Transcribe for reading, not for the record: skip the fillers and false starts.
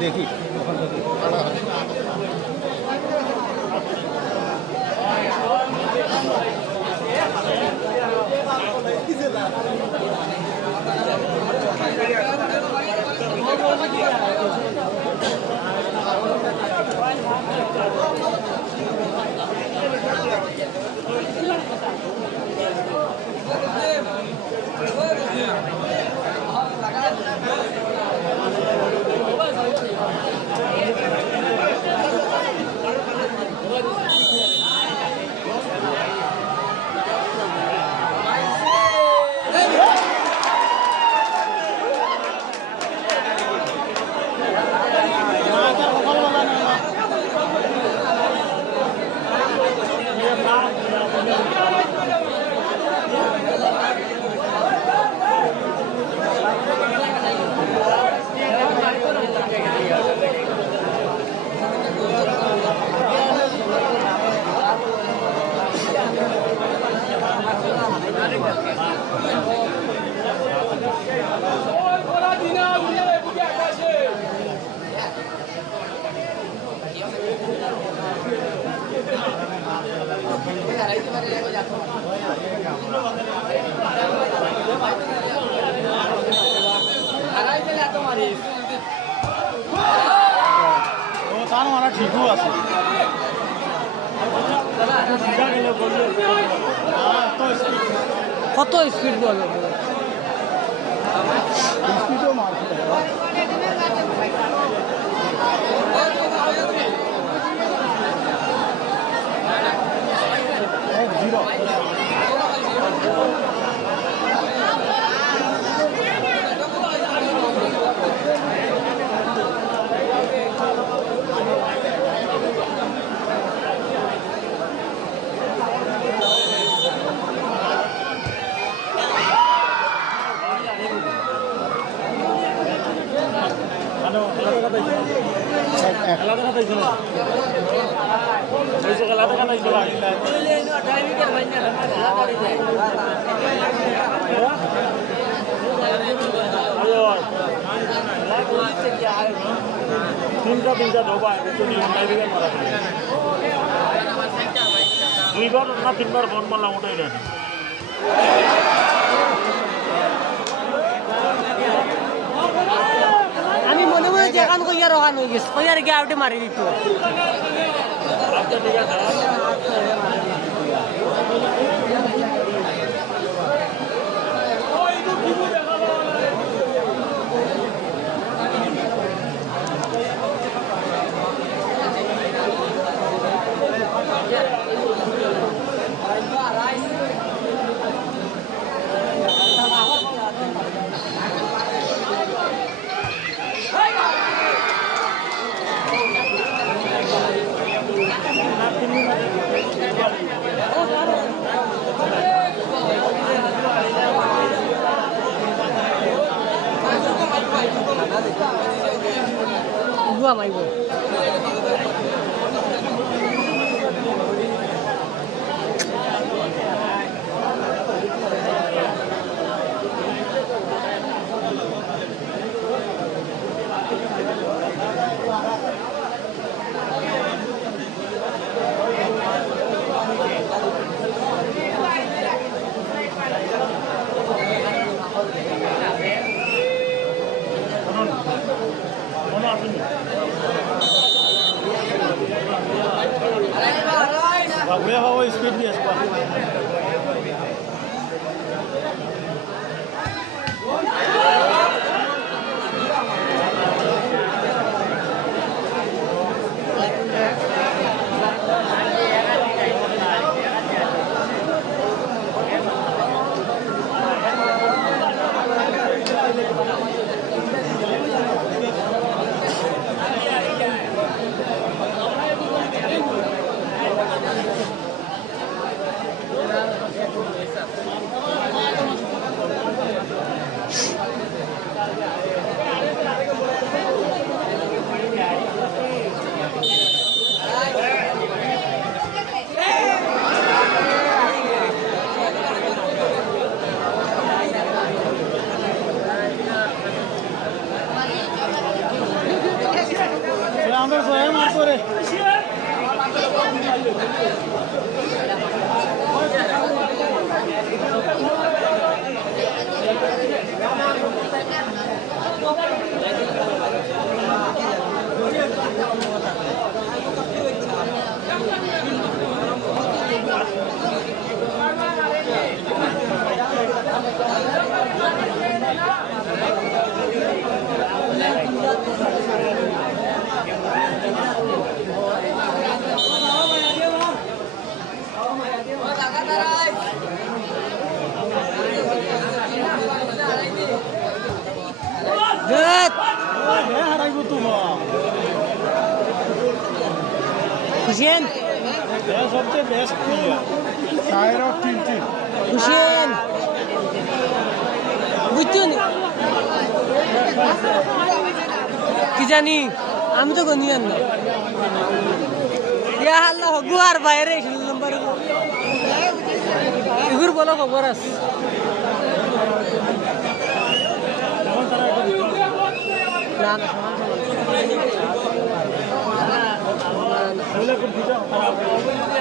দেখি ঠিকও আছে কত স্পিড বলো স্পিডও মারতে জিরো তিনটা ঢোবা দুইবার না তিনবার ফোন মারলাম ওটাই জানি আমি মনে মনে যেখান কইয়া রহান হয়ে গেছে কইয়ার গিয়ে আউটে মারি দিত আচ্ছা ঠিক আছে গুয়া মাইব Baguya bawa speed dia sebab. Good. Hussein. সবচেয়ে বেস্ট প্লেয়ার টায়ার অফ তিন Hussein. বুঝছেন কি জানি আমি তো গনি না ইয়া আল্লাহ গুয়ার বাইরে নাম্বার এগুর বলো খবর আছে না না খুব খারাপ